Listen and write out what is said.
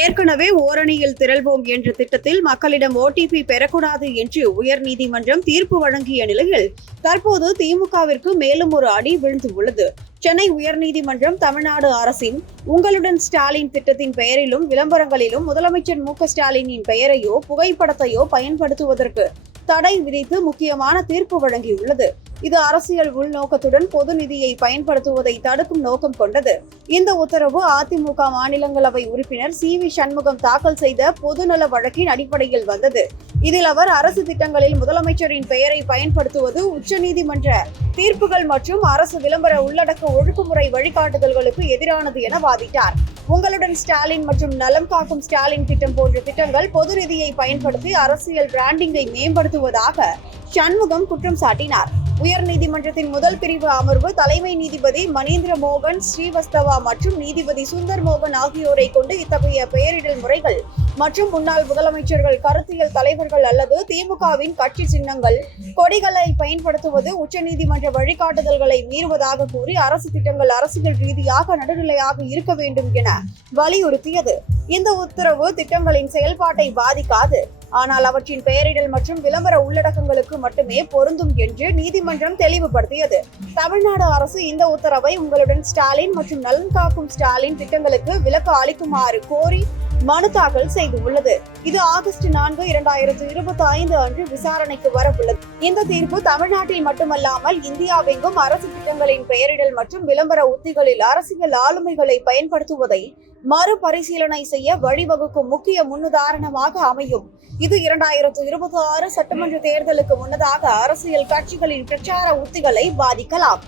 ஏற்கனவே ஓரணியில் திரள்வோம் என்ற திட்டத்தில் மக்களிடம் ஓடிபி பெறக்கூடாது என்று உயர்நீதிமன்றம் தீர்ப்பு வழங்கிய நிலையில் தற்போது திமுகவிற்கு மேலும் ஒரு அடி விழுந்துள்ளது. சென்னை உயர்நீதிமன்றம் தமிழ்நாடு அரசின் உங்களுடன் ஸ்டாலின் திட்டத்தின் பெயரிலும் விளம்பரங்களிலும் முதலமைச்சர் மு க ஸ்டாலினின் பெயரையோ புகைப்படத்தையோ பயன்படுத்துவதற்கு தடை விதித்து முக்கியமான தீர்ப்பு வழங்கியுள்ளது. இது அரசியல் உள்நோக்கத்துடன் பொது நிதியை பயன்படுத்துவதை தடுக்கும் நோக்கம் கொண்டது. இந்த உத்தரவு அதிமுக மாநிலங்களவை உறுப்பினர் சி வி சண்முகம் தாக்கல் செய்த பொதுநல வழக்கின் அடிப்படையில் வந்தது. இதில் அவர் அரசு திட்டங்களில் முதலமைச்சரின் பெயரை பயன்படுத்துவது உச்சநீதிமன்ற தீர்ப்புகள் மற்றும் அரசு விளம்பர உள்ளடக்க ஒழுங்குமுறை வழிகாட்டுதல்களுக்கு எதிரானது என வாதிட்டார். உங்களுடன் ஸ்டாலின் மற்றும் நலம் காக்கும் ஸ்டாலின் திட்டம் போன்ற திட்டங்கள் பொது நிதியை பயன்படுத்தி அரசியல் பிராண்டிங்கை மேம்படுத்துவதாக சண்முகம் குற்றம் சாட்டினார். உயர்நீதிமன்றத்தின் முதல் பிரிவு அமர்வு தலைமை நீதிபதி மணீந்திர மோகன் ஸ்ரீவஸ்தவா மற்றும் நீதிபதி சுந்தர் மோகன் ஆகியோரை கொண்டு இத்தகைய பெயரிடல் முறைகள் மற்றும் முன்னாள் முதலமைச்சர்கள், கருத்தியல் தலைவர்கள் அல்லது திமுகவின் கட்சி சின்னங்கள், கொடிகளை பயன்படுத்துவது உச்சநீதிமன்ற வழிகாட்டுதல்களை மீறுவதாக கூறி அரசு திட்டங்கள் அரசியல் ரீதியாக நடுநிலையாக இருக்க வேண்டும் என வலியுறுத்தியது. இந்த உத்தரவு திட்டங்களின் செயல்பாட்டை பாதிக்காது, ஆனால் அவற்றின் பெயரிடல் மற்றும் விளம்பர உள்ளடக்கங்களுக்கு மட்டுமே பொருந்தும் என்று நீதிமன்றம் தெளிவுபடுத்தியது. தமிழ்நாடு அரசு இந்த உத்தரவை உங்களுடன் ஸ்டாலின் மற்றும் நலன் காக்கும் ஸ்டாலின் திட்டங்களுக்கு விலக்கு அளிக்குமாறு கோரி மனு தாக்கல் செய்துள்ளது. இது ஆகஸ்ட் 4, 2025 அன்று விசாரணைக்கு வரவுள்ளது. இந்த தீர்ப்பு தமிழ்நாட்டில் மட்டுமல்லாமல் இந்தியாவெங்கும் அரசு திட்டங்களின் பெயரிடல் மற்றும் விளம்பர உத்திகளில் அரசியல் ஆளுமைகளை பயன்படுத்துவதை மறுபரிசீலனை செய்ய வழிவகுக்கும் முக்கிய முன்னுதாரணமாக அமையும். இது 2026 சட்டமன்ற தேர்தலுக்கு முன்னதாக அரசியல் கட்சிகளின் பிரச்சார உத்திகளை பாதிக்கலாம்.